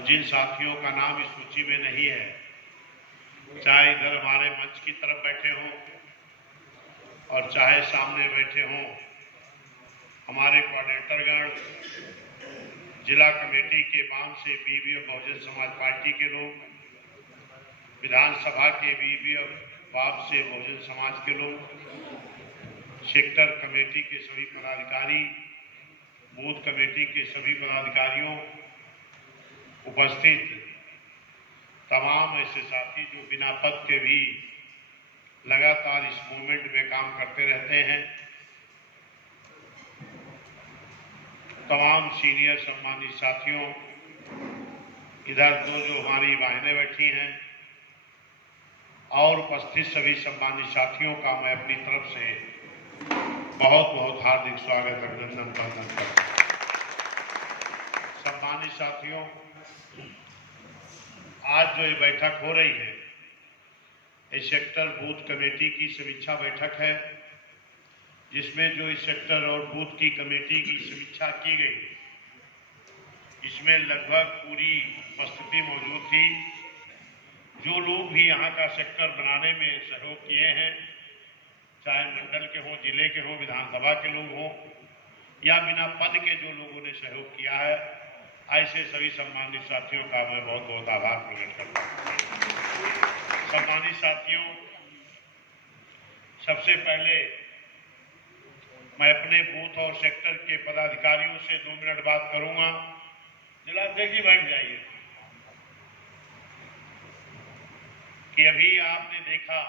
और जिन साथियों का नाम इस सूची में नहीं है, चाहे इधर हमारे मंच की तरफ बैठे हों और चाहे सामने बैठे हों, हमारे कोऑर्डिनेटरगण, जिला कमेटी के बाम से बीबीएफ बहुजन समाज पार्टी के लोग, विधानसभा के बीबीएफ बाम से बहुजन समाज के लोग, सेक्टर कमेटी के सभी पदाधिकारी, बूथ कमेटी के सभी पदाधिकारियों, उपस्थित तमाम ऐसे साथी जो बिना पद के भी लगातार इस मूवमेंट में काम करते रहते हैं, तमाम सीनियर सम्मानित साथियों, इधर जो हमारी बहनें बैठी हैं और उपस्थित सभी सम्मानित साथियों का मैं अपनी तरफ से बहुत बहुत हार्दिक स्वागत अभिनंदन करता हूं। सम्मानित साथियों, आज जो ये बैठक हो रही है, ये सेक्टर बूथ कमेटी की समीक्षा बैठक है, जिसमें जो इस सेक्टर और बूथ की कमेटी की समीक्षा की गई, इसमें लगभग पूरी उपस्थिति मौजूद थी। जो लोग भी यहाँ का सेक्टर बनाने में सहयोग किए हैं, चाहे मंडल के हों, जिले के हों, विधानसभा के लोग हों या बिना पद के जो लोगों ने सहयोग किया है, ऐसे सभी सम्मानित साथियों का मैं बहुत बहुत आभार प्रकट करता हूँ। सम्मानित साथियों, सबसे पहले मैं अपने बूथ और सेक्टर के पदाधिकारियों से 2 मिनट बात करूंगा। जिलाध्यक्ष जी बैठ जाइए। कि अभी आपने देखा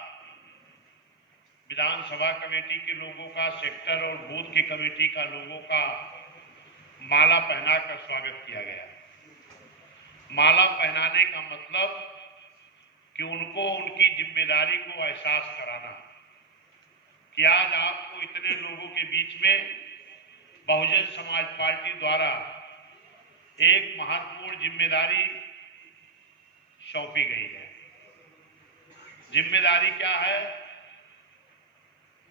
विधानसभा कमेटी के लोगों का, सेक्टर और बूथ की कमेटी का लोगों का माला पहनाकर स्वागत किया गया। माला पहनाने का मतलब कि उनको उनकी जिम्मेदारी को एहसास कराना कि आज आपको इतने लोगों के बीच में बहुजन समाज पार्टी द्वारा एक महत्वपूर्ण जिम्मेदारी सौंपी गई है। जिम्मेदारी क्या है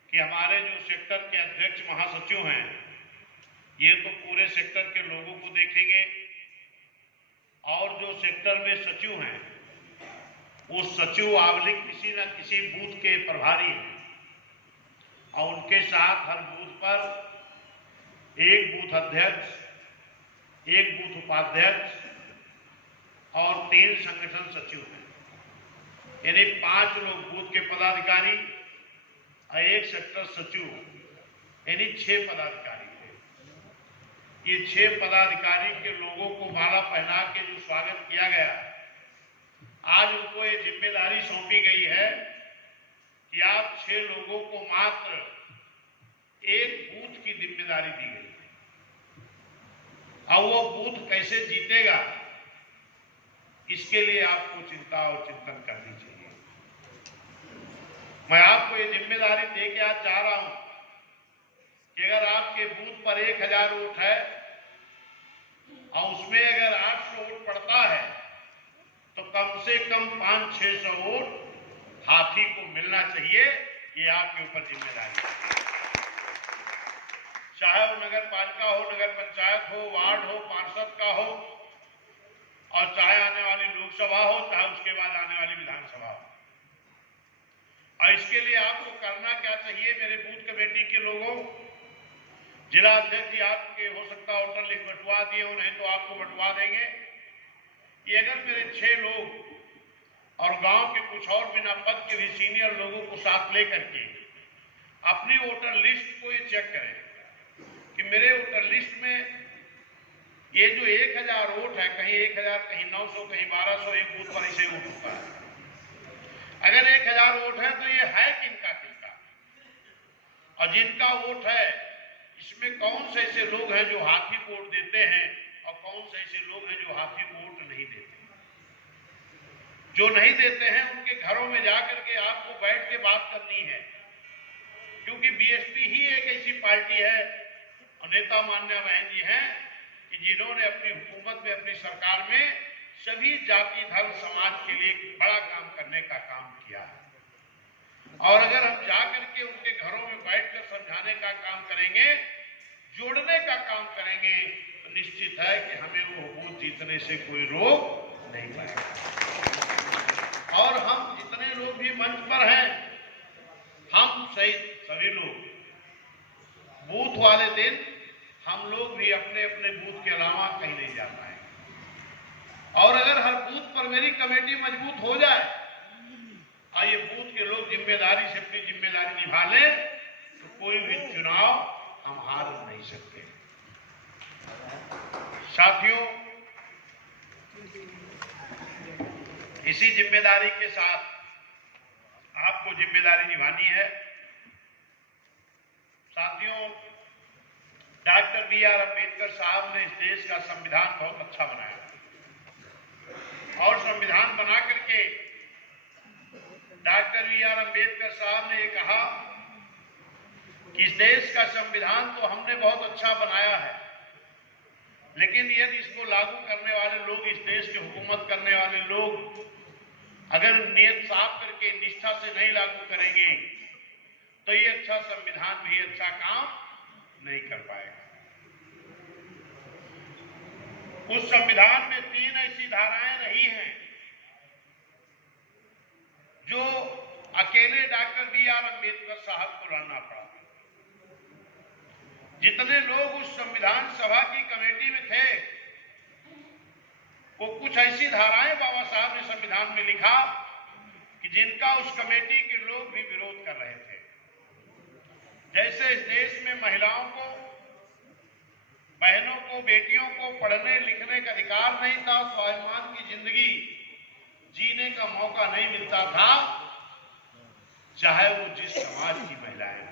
कि हमारे जो सेक्टर के अध्यक्ष महासचिव हैं, ये तो पूरे सेक्टर के लोगों को देखेंगे और जो सेक्टर में सचिव हैं, वो सचिव आवलिक किसी न किसी बूथ के प्रभारी हैं और उनके साथ हर बूथ पर एक बूथ अध्यक्ष, एक बूथ उपाध्यक्ष और 3 संगठन सचिव हैं, यानी 5 लोग बूथ के पदाधिकारी और 1 सेक्टर सचिव, यानी 6 पदाधिकारी थे। ये 6 पदाधिकारी के लोगों को माला पहना के जो स्वागत किया गया, आज उनको ये जिम्मेदारी सौंपी गई है कि आप 6 लोगों को मात्र एक बूथ की जिम्मेदारी दी गई है। अब वो बूथ कैसे जीतेगा, इसके लिए आपको चिंता और चिंतन करनी चाहिए। मैं आपको ये जिम्मेदारी दे के आज चाह रहा हूं कि अगर आपके बूथ पर 1000 वोट है और उसमें अगर 800 वोट पड़ता है, तो कम से कम 500-600 वोट हाथी को मिलना चाहिए। ये आपके ऊपर जिम्मेदारी है। चाहे वो नगर पालिका हो, नगर पंचायत हो, वार्ड हो, पार्षद का हो, और चाहे आने वाली लोकसभा हो, चाहे उसके बाद आने वाली विधानसभा हो। और इसके लिए आपको करना क्या चाहिए, मेरे बूथ कमेटी के लोगों, जिला अध्यक्ष जी आपके हो सकता है वोटर लिस्ट बंटवा दिए हो, नहीं तो आपको बंटवा देंगे। कि अगर मेरे 6 लोग और गांव के कुछ और बिना पद के भी सीनियर लोगों को साथ लेकर के अपनी वोटर लिस्ट को ये चेक करें कि मेरे वोटर लिस्ट में ये जो 1000 वोट है, कहीं 1000, कहीं 900, कहीं 1200, एक बूथ पर ऐसे वोट होता है। अगर 1000 वोट है तो ये है किनका किनका, और जिनका वोट है इसमें कौन से ऐसे लोग हैं जो हाथी वोट देते हैं और कौन से ऐसे लोग हैं जो हाथी वोट नहीं देते। जो नहीं देते हैं उनके घरों में जाकर के आपको बैठ के बात करनी है, क्योंकि बीएसपी ही एक ऐसी पार्टी है और नेता मान्य बहन जी हैं कि जिन्होंने अपनी हुकूमत में, अपनी सरकार में सभी जाति धर्म समाज के लिए बड़ा काम करने का काम किया है। और अगर हम जाकर के उनके घरों में बैठकर समझाने का काम करेंगे, जोड़ने का काम करेंगे, तो निश्चित है कि हमें वो बूथ जीतने लगने से कोई रोक नहीं पाएगा। और हम जितने लोग भी मंच पर हैं, हम सहित सभी लोग बूथ वाले दिन हम लोग भी अपने अपने बूथ के अलावा कहीं नहीं जा पाएंगे। और अगर हर बूथ पर मेरी कमेटी मजबूत हो जाए और ये बूथ के लोग जिम्मेदारी से अपनी जिम्मेदारी निभा लें तो कोई भी चुनाव हम हार नहीं सकते। साथियों, इसी जिम्मेदारी के साथ आपको जिम्मेदारी निभानी है। साथियों, डॉक्टर B.R. अम्बेडकर साहब ने इस देश का संविधान बहुत अच्छा बनाया और संविधान बना करके डॉक्टर B.R. अम्बेडकर साहब ने ये कहा कि इस देश का संविधान तो हमने बहुत अच्छा बनाया है, लेकिन यदि इसको लागू करने वाले लोग, इस देश के हुकूमत करने वाले लोग अगर नियत साफ करके निष्ठा से नहीं लागू करेंगे तो ये अच्छा संविधान भी अच्छा काम नहीं कर पाएगा। उस संविधान में 3 ऐसी धाराएं रही हैं जो अकेले डॉक्टर B.R. अम्बेडकर साहब को लड़ना पड़ा। जितने लोग उस संविधान सभा की कमेटी में थे, वो कुछ ऐसी धाराएं बाबा साहब ने संविधान में लिखा कि जिनका उस कमेटी के लोग भी विरोध कर रहे थे। जैसे इस देश में महिलाओं को, बहनों को, बेटियों को पढ़ने लिखने का अधिकार नहीं था, स्वाभिमान की जिंदगी जीने का मौका नहीं मिलता था, चाहे वो जिस समाज की महिलाएं।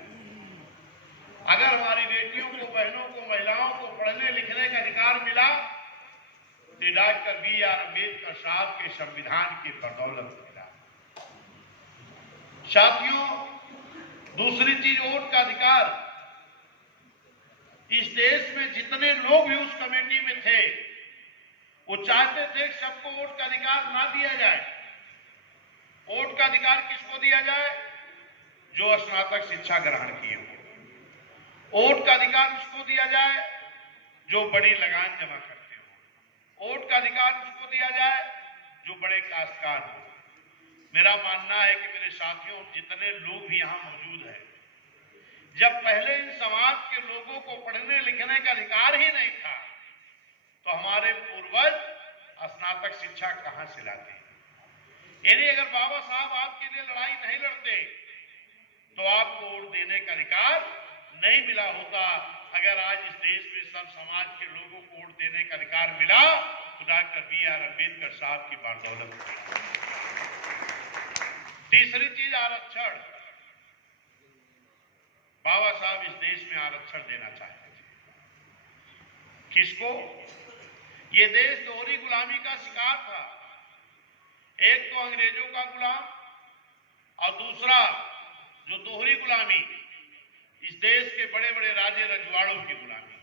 अगर हमारी बेटियों को, बहनों को, महिलाओं को पढ़ने लिखने का अधिकार मिला तो डॉक्टर B.R. अम्बेडकर साहब के संविधान की बदौलत मिला। साथियों, दूसरी चीज वोट का अधिकार। इस देश में जितने लोग भी उस कमेटी में थे वो चाहते थे कि सबको वोट का अधिकार ना दिया जाए। वोट का अधिकार किसको दिया जाए? जो स्नातक शिक्षा ग्रहण किए हो। वोट का अधिकार उसको दिया जाए जो बड़ी लगान जमा करते हो। वोट का अधिकार उसको दिया जाए जो बड़े काश्तकार हो। मेरा मानना है कि मेरे साथियों, जितने लोग भी यहां मौजूद हैं, जब पहले इन समाज के लोगों को पढ़ने लिखने का अधिकार ही नहीं था तो हमारे पूर्वज स्नातक शिक्षा कहां से लाते? यानी अगर बाबा साहब आपके लिए लड़ाई नहीं लड़ते तो आपको वोट देने का अधिकार नहीं मिला होता। अगर आज इस देश में सब समाज के लोगों को वोट देने का अधिकार मिला तो डॉक्टर B.R. अम्बेडकर साहब की बदौलत। तीसरी चीज आरक्षण। बाबा साहब इस देश में आरक्षण देना चाहते थे। किसको? ये देश दोहरी गुलामी का शिकार था। एक तो अंग्रेजों का गुलाम और दूसरा जो दोहरी गुलामी, इस देश के बड़े बड़े राजे रजवाड़ों की गुलामी।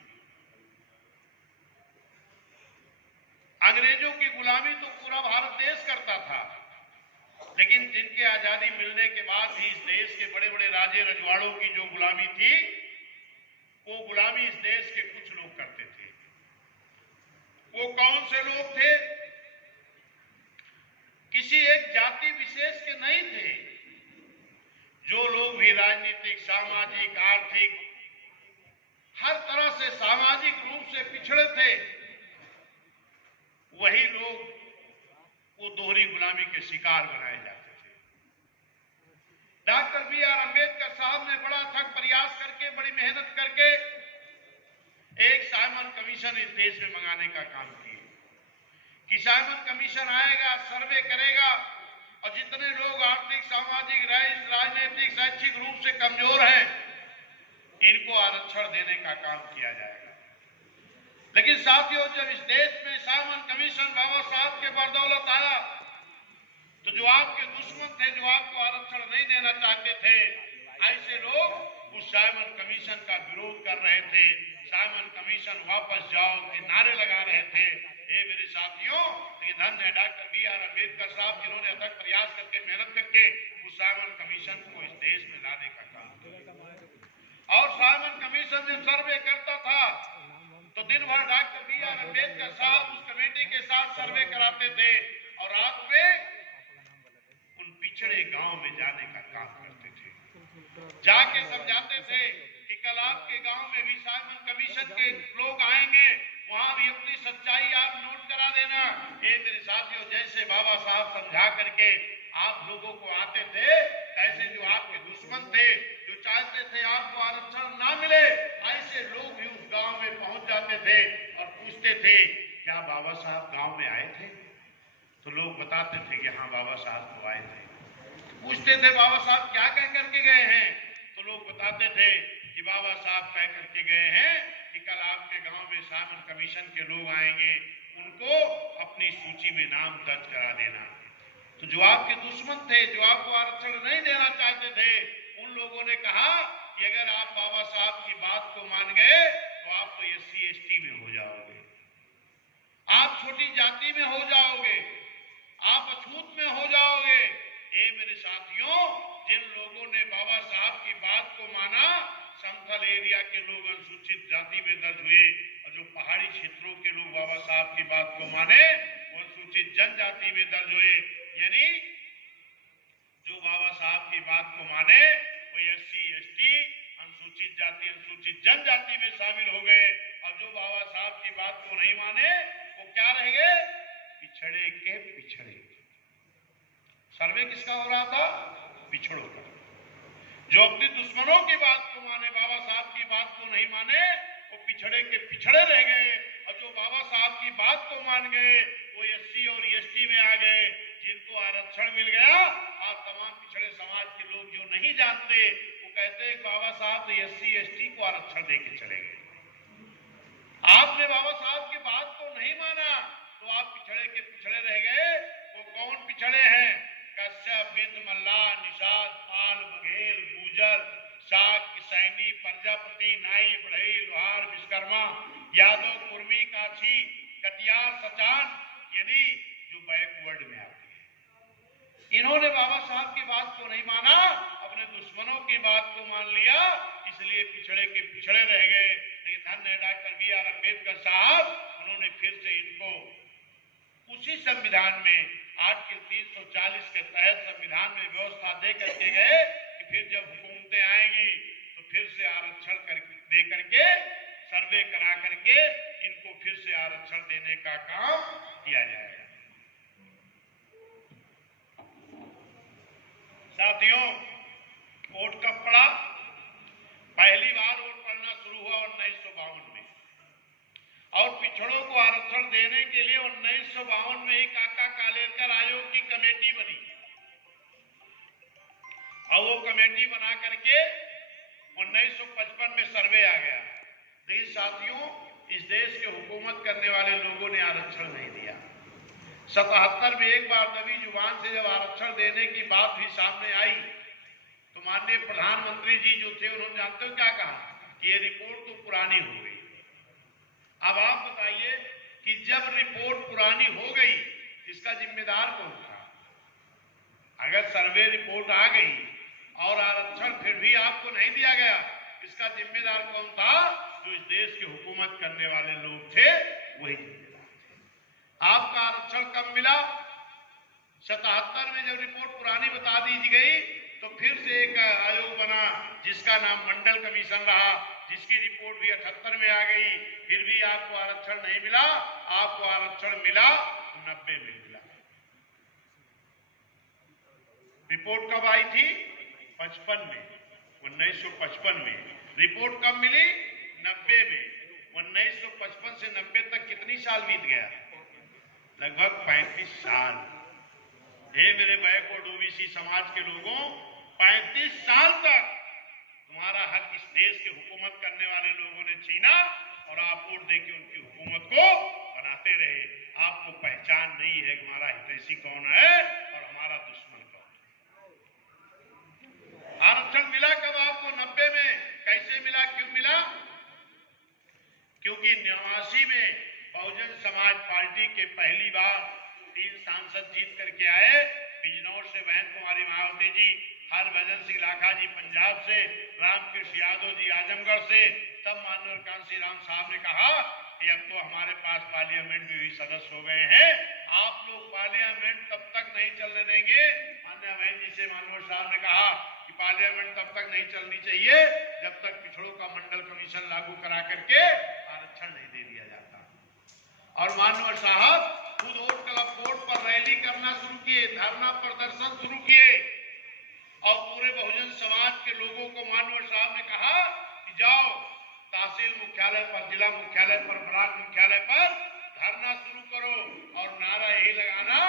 अंग्रेजों की गुलामी तो पूरा भारत देश करता था, लेकिन जिनके आजादी मिलने के बाद भी इस देश के बड़े बड़े राजे रजवाड़ों की जो गुलामी थी, वो गुलामी इस देश के कुछ लोग करते थे। वो कौन से लोग थे? किसी एक जाति विशेष के नहीं थे। जो लोग भी राजनीतिक, सामाजिक, आर्थिक, हर तरह से सामाजिक रूप से पिछड़े थे, वही लोग वो दोहरी गुलामी के शिकार बनाए जाते थे। Doctor B.R. अम्बेडकर साहब ने बड़ा अथक प्रयास करके, बड़ी मेहनत करके एक साइमन कमीशन इस देश में मंगाने का काम किया कि साइमन कमीशन आएगा, सर्वे करेगा और जितने लोग आर्थिक, सामाजिक, राजनीतिक, शैक्षिक रूप से कमजोर हैं, इनको आरक्षण देने का काम किया जाएगा। लेकिन साथियों, जब इस देश में साइमन कमीशन बाबा साहब के बदौलत आया तो जो आपके दुश्मन थे, जो आपको आरक्षण नहीं देना चाहते थे, ऐसे लोग उस साइमन कमीशन का विरोध कर रहे थे। साइमन कमीशन वापस जाओ के नारे लगा रहे थे। मेरे साथियों, लेकिन धन्य है डॉक्टर B.R. अम्बेडकर साहब, जिन्होंने अथक प्रयास करके, मेहनत करके उस साइमन कमीशन को इस देश में लाने का काम किया। और साइमन कमीशन जब सर्वे करता था तो दिन भर डॉक्टर B.R. अम्बेडकर साहब उस कमेटी के साथ सर्वे कराते थे और रात में उन पिछड़े गांव में जाने का काम करते थे, जाके समझाते थे कि कल आपके गांव में भी साइमन कमीशन के लोग आएंगे, वहां भी अपनी सच्चाई आप नोट करा देना। ये मेरे साथियों, जैसे बाबा साहब समझा करके आप लोगों को आते थे, ऐसे जो आपके दुश्मन थे, जो चाहते थे आपको आरक्षण ना मिले, ऐसे लोग भी उस गांव में पहुंच जाते थे और पूछते थे क्या बाबा साहब गांव में आए थे? तो लोग बताते थे कि हाँ बाबा साहब तो आए थे। पूछते थे बाबा साहब क्या कह करके गए हैं? तो लोग बताते थे कि बाबा साहब कह करके गए हैं कि कल आपके गांव में साइमन कमीशन के लोग आएंगे, उनको अपनी सूची में नाम दर्ज करा देना। तो जो आपके दुश्मन थे, जो आपको आरक्षण नहीं देना चाहते थे, उन लोगों ने कहा कि अगर आप बाबा साहब की बात को मान गए तो आप तो SC ST में हो जाओगे, आप छोटी जाति में हो जाओगे, आप अछूत में हो जाओगे। ये मेरे साथियों, जिन लोगों ने बाबा साहब की बात को माना, समतल एरिया के लोग अनुसूचित जाति में दर्ज हुए, और जो पहाड़ी क्षेत्रों के लोग बाबा साहब की बात को माने वो अनुसूचित जनजाति में दर्ज हुए। यानी जो बाबा साहब की बात को माने वो SC ST अनुसूचित जाति अनुसूचित जनजाति में शामिल हो गए, और जो बाबा साहब की बात को नहीं माने वो क्या रह गए? पिछड़े के पिछड़े। सर्वे किसका हो रहा था? पिछड़ों का। जो अपने दुश्मनों की बात को माने, बाबा साहब की बात को नहीं माने, वो पिछड़े के पिछड़े रह गए, और जो बाबा साहब की बात को मान गए वो SC और ST में आ गए, जिनको आरक्षण मिल गया। आज तमाम पिछड़े समाज के लोग जो नहीं जानते वो कहते हैं बाबा साहब तो SC ST को आरक्षण देके चले गए। आपने बाबा साहब की बात को नहीं माना तो आप पिछड़े के पिछड़े रह गए। वो कौन पिछड़े हैं? कश्यप, बिंद, मल्लाह, निषाद, पाल, बघेल, गुजर, शाक, सैनी, प्रजापति, नाई, बढ़ई, लोहार, विश्वकर्मा, यादव, कुर्मी, काछी, कटियार, सचान, यानी जो बैकवर्ड में आते हैं। इन्होंने बाबा साहब की बात को नहीं माना, अपने दुश्मनों की बात को मान लिया, इसलिए पिछड़े के पिछड़े रह गए। लेकिन धन्य है डॉक्टर BR अम्बेडकर साहब, उन्होंने फिर से इनको उसी संविधान में 8 के 340 के तहत संविधान में व्यवस्था दे करके गए कि फिर जब हुकूमतें आएंगी तो फिर से आरक्षण दे करके सर्वे करा करके इनको फिर से आरक्षण देने का काम किया जाएगा। साथियों, वोट कब पड़ा? पहली बार वोट पड़ना शुरू हुआ 1952 में, और पिछड़ों को आरक्षण देने के लिए 1952 में काका कालेलकर आयोग की कमेटी बनी, और वो कमेटी बना करके 1955 में सर्वे आ गया। लेकिन साथियों, इस देश के हुकूमत करने वाले लोगों ने आरक्षण नहीं दिया। 77 में एक बार दबी जुबान से जब आरक्षण देने की बात भी सामने आई तो माननीय प्रधानमंत्री जी जो थे उन्होंने जानते हो क्या कहा कि ये रिपोर्ट तो पुरानी हो गई। अब आप बताइए कि जब रिपोर्ट पुरानी हो गई इसका जिम्मेदार कौन था? अगर सर्वे रिपोर्ट आ गई और आरक्षण फिर भी आपको नहीं दिया गया, इसका जिम्मेदार कौन था? जो इस देश की हुकूमत करने वाले लोग थे वही जिम्मेदार थे। आपका आरक्षण कब मिला? 77 में जब रिपोर्ट पुरानी बता दी गई तो फिर से एक आयोग बना जिसका नाम मंडल कमीशन रहा, जिसकी रिपोर्ट भी 78 में आ गई, फिर भी आपको आरक्षण नहीं मिला। आपको आरक्षण मिला 90 में मिला। रिपोर्ट कब आई थी? 55 में, 1955 में। रिपोर्ट कब मिली? 90 में। 1955 से 90 तक कितनी साल बीत गया? लगभग 35 साल। हे मेरे बैकवर्ड OBC समाज के लोगों, 35 साल तक तुम्हारा हक इस देश के हुकूमत करने वाले लोगों ने छीना और आप वोट देके उनकी हुकूमत को बनाते रहे। आपको पहचान नहीं है कि हमारा हितैषी कौन है और हमारा दुश्मन कौन है। आरक्षण मिला कब आपको? 90 में। कैसे मिला, क्यों मिला? क्योंकि 89 में बहुजन समाज पार्टी के पहली बार 3 सांसद जीत करके आए। बिजनौर से बहन कुमारी मायावती जी, हरभजन सिंह लाखा जी पंजाब से, रामकृष्ण यादव जी आजमगढ़ से। तब माननीय कांसी राम साहब ने कहा कि अब तो हमारे पास पार्लियामेंट में भी सदस्य हो गए हैं, आप लोग पार्लियामेंट तब तक नहीं चलने देंगे। माननीय बहन जी से माननीय साहब ने कहा कि पार्लियामेंट तब तक नहीं चलनी चाहिए जब तक पिछड़ों का मंडल कमीशन लागू करा करके आरक्षण नहीं दे दिया जाता। और माननीय साहब खुद ओट क्लब बोर्ड पर रैली करना शुरू किए, धरना प्रदर्शन शुरू किए और पूरे बहुजन समाज के लोगों को माननीय साहब ने कहा कि जाओ तहसील मुख्यालय पर, जिला मुख्यालय पर, ब्लॉक मुख्यालय पर धरना शुरू करो और नारा यही लगाना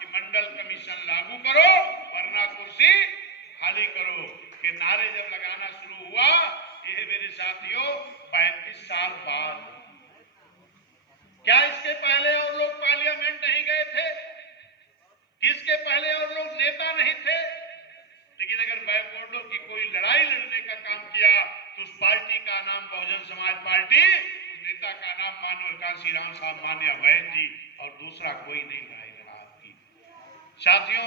कि मंडल कमीशन लागू करो वरना कुर्सी खाली करो। ये नारे जब लगाना शुरू हुआ, ये मेरे साथियों 35 साल बाद, क्या इसके पहले और लोग पार्लियामेंट नहीं गए थे? किसके पहले और लोग नेता नहीं थे? लेकिन अगर बैकवर्डों की कोई लड़ाई लड़ने का काम किया तो उस पार्टी का नाम बहुजन समाज पार्टी, उस नेता का नाम माननीय कांशीराम साहब, मान्य बहन जी, और दूसरा कोई नहीं लड़ा आपकी। साथियों,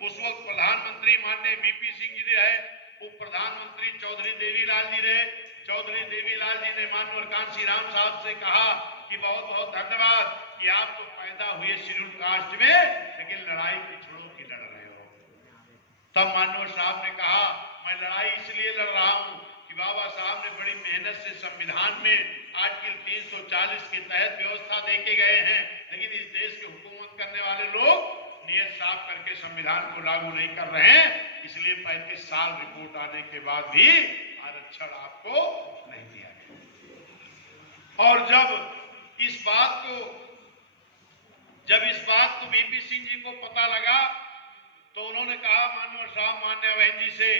उस वक्त प्रधानमंत्री माननीय बीपी सिंह जी रहे, उप प्रधानमंत्री चौधरी देवीलाल जी रहे। चौधरी देवीलाल जी ने माननीय कांशीराम साहब से कहा कि बहुत बहुत धन्यवाद कि आप तो पैदा हुए शेड्यूल कास्ट में, लेकिन लड़ाई पिछड़ों की लड़ रहे हो। तब माननीय साहब ने कहा मैं लड़ाई इसलिए लड़ रहा हूं कि बाबा साहब ने बड़ी मेहनत से संविधान में आर्टिकल 340 के तहत व्यवस्था देके गए हैं, लेकिन इस देश के हुकूमत करने वाले लोग नियत साफ करके संविधान को लागू नहीं कर रहे हैं, इसलिए 35 साल रिपोर्ट आने के बाद भी आरक्षण आपको नहीं दिया गया। और जब इस बात को बीपी सिंह जी को पता लगा तो उन्होंने कहा माननीय साहब, मान्य बहन जी से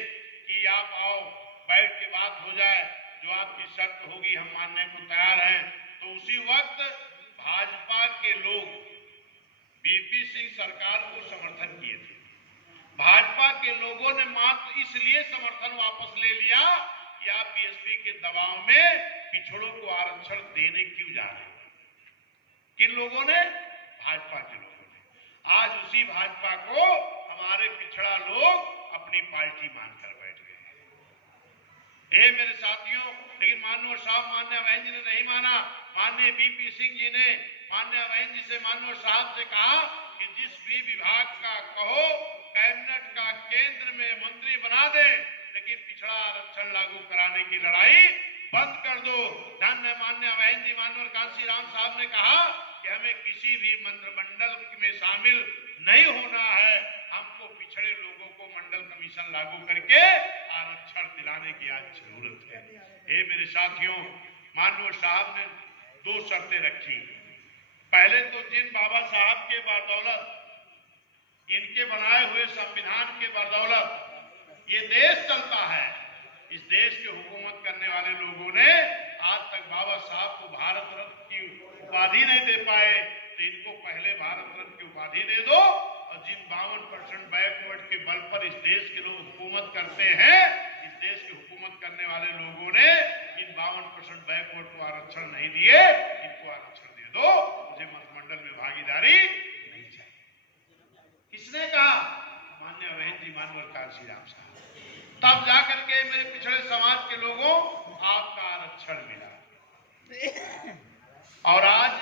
कि आप आओ, बैठ के बात हो जाए, जो आपकी शर्त होगी हम मानने को तैयार हैं। तो उसी वक्त भाजपा के लोग बीपी सिंह सरकार को समर्थन किए थे। भाजपा के लोगों ने मात्र इसलिए समर्थन वापस ले लिया कि आप बीएसपी के दबाव में पिछड़ों को आरक्षण देने क्यों जा रहे हैं। किन लोगों ने? भाजपा के लोगों ने। आज उसी भाजपा को हमारे पिछड़ा लोग अपनी पार्टी मानकर बैठ गए। मेरे साथियों, लेकिन माननीय साहब, मान्य बहन जी ने नहीं माना। माननीय बीपी सिंह जी ने मान्य बहन जी से, माननीय साहब से कहा कि जिस भी विभाग का कहो कैबिनेट का केंद्र में मंत्री बना दे, लेकिन पिछड़ा आरक्षण लागू कराने की लड़ाई बंद कर दो। धन्य मान्य बहन जी, माननीय कांशीराम साहब ने कहा कि हमें किसी भी मंत्रिमंडल में शामिल नहीं होना है, हमको पिछड़े लोगों को मंडल कमीशन लागू करके आरक्षण दिलाने की आज जरूरत है। मेरे साथियों, माननीय साहब ने 2 शर्तें रखी। पहले तो जिन बाबा साहब के बदौलत, इनके बनाए हुए संविधान के बदौलत ये देश चलता है, इस देश के हुकूमत करने वाले लोगों ने आज तक बाबा साहब को भारत रत्न की उपाधि नहीं दे पाए, तो इनको पहले भारत रत्न की उपाधि दे दो। और जिन 52% बैकवर्ड के बल पर इस देश के लोग हुकूमत करते हैं, इस देश की हुकूमत करने वाले लोगों ने इन 52% बैकवर्ड को आरक्षण नहीं दिए, इनको आरक्षण दे दो, मुझे मंत्रिमंडल में भागीदारी नहीं चाहिए। किसने कहा? मान्य बहन जी, माननीय कांशीराम साहब। तब जाकर के मेरे पिछड़े समाज के लोगों आपका आरक्षण मिला। और आज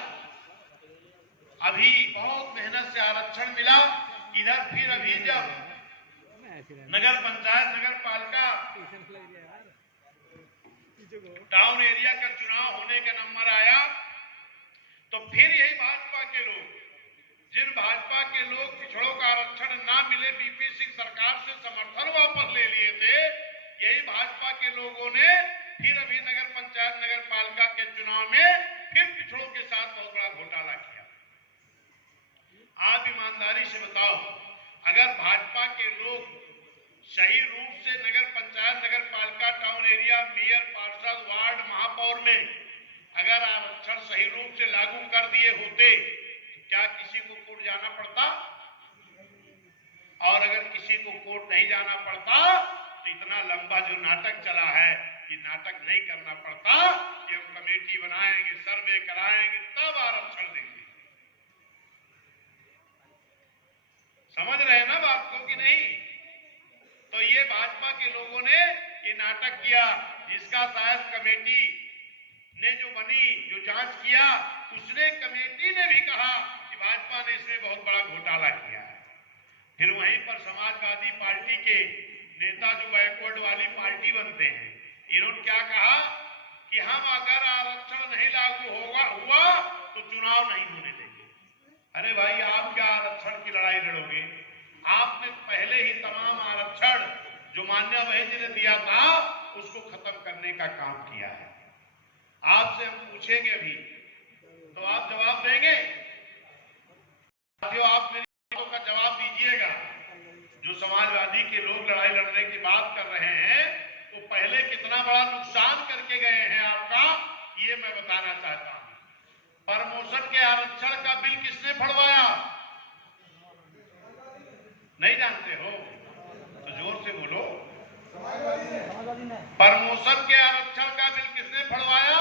अभी बहुत मेहनत से आरक्षण मिला। इधर फिर अभी जब नगर पंचायत, नगर पालिका, टाउन एरिया का चुनाव होने का नंबर आया, तो फिर यही भाजपा के लोग, जिन भाजपा के लोग पिछड़ों का आरक्षण ना मिले बीपी सिंह सरकार से समर्थन वापस ले लिए थे, यही भाजपा के लोगों ने फिर अभी नगर पंचायत, नगर पालिका के चुनाव में फिर पिछड़ों के साथ बहुत बड़ा घोटाला किया। आप ईमानदारी से बताओ, अगर भाजपा के लोग सही रूप से नगर पंचायत, नगर पालिका, टाउन एरिया, मेयर, पार्षद, वार्ड, महापौर में अगर आरक्षण सही रूप से लागू कर दिए होते तो क्या किसी को कोर्ट जाना पड़ता? और अगर किसी को कोर्ट नहीं जाना पड़ता तो इतना लंबा जो नाटक चला है, ये नाटक नहीं करना पड़ता कि हम कमेटी बनाएंगे, सर्वे कराएंगे, तब आरक्षण देंगे। समझ रहे हैं ना बात को कि नहीं? तो ये भाजपा के लोगों ने ये नाटक किया, जिसका शायद कमेटी ने जो बनी, जो जांच किया, उसने कमेटी ने भी कहा कि भाजपा ने इसमें बहुत बड़ा घोटाला किया है। फिर वहीं पर समाजवादी पार्टी के नेता जो बैकवर्ड वाली पार्टी बनते हैं, इन्होंने क्या कहा कि हम अगर आरक्षण नहीं लागू हुआ तो चुनाव नहीं होने देंगे। अरे भाई, आप क्या आरक्षण की लड़ाई लड़ोगे? आपने पहले ही तमाम आरक्षण जो मान्या बहन जी ने दिया था उसको खत्म करने का काम किया है। आपसे हम पूछेंगे अभी तो आप जवाब देंगे? जो आप मेरी बातों का जवाब दीजिएगा। जो समाजवादी के लोग लड़ाई लड़ने की बात कर रहे हैं तो पहले कितना बड़ा नुकसान करके गए हैं आपका, ये मैं बताना चाहता हूं। प्रमोशन के आरक्षण का बिल किसने फड़वाया? नहीं जानते हो तो जोर से बोलो। प्रमोशन के आरक्षण का बिल किसने फड़वाया?